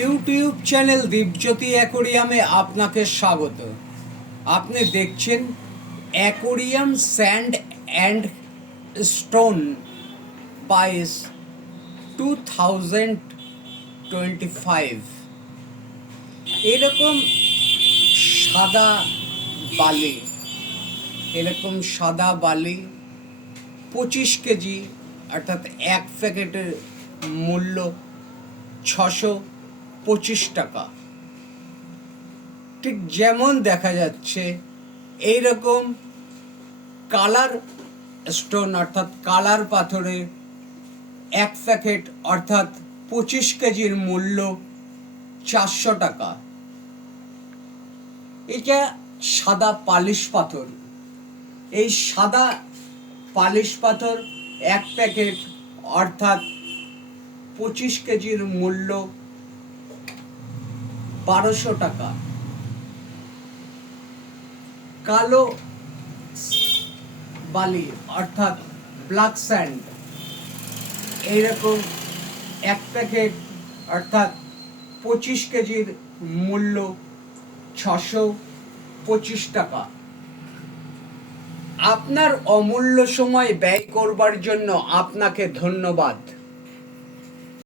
YouTube channel Dipjyoti অ্যাকোরিয়ামে আপনাকে স্বাগত। আপনি দেখছেন অ্যাকোরিয়াম স্যান্ড অ্যান্ড স্টোন বাইস 2025। এরকম সাদা বালি, 25 কেজি, অর্থাৎ এক প্যাকেটের মূল্য 625 টাকা। ঠিক যেমন দেখা যাচ্ছে এইরকম কালার স্টোন অর্থাৎ কালার পাথরে এক প্যাকেট অর্থাৎ 25 কেজির মূল্য 400 টাকা। এটা সাদা পালিশ পাথর। এই সাদা পালিশ পাথর এক প্যাকেট অর্থাৎ 25 কেজির মূল্য 1200 টাকা। কালো বালি অর্থাৎ ব্ল্যাক স্যান্ড এইরকম এক প্যাকেট অর্থাৎ 25 কেজির মূল্য 625 টাকা। আপনার অমূল্য সময় ব্যয় করবার জন্য আপনাকে ধন্যবাদ।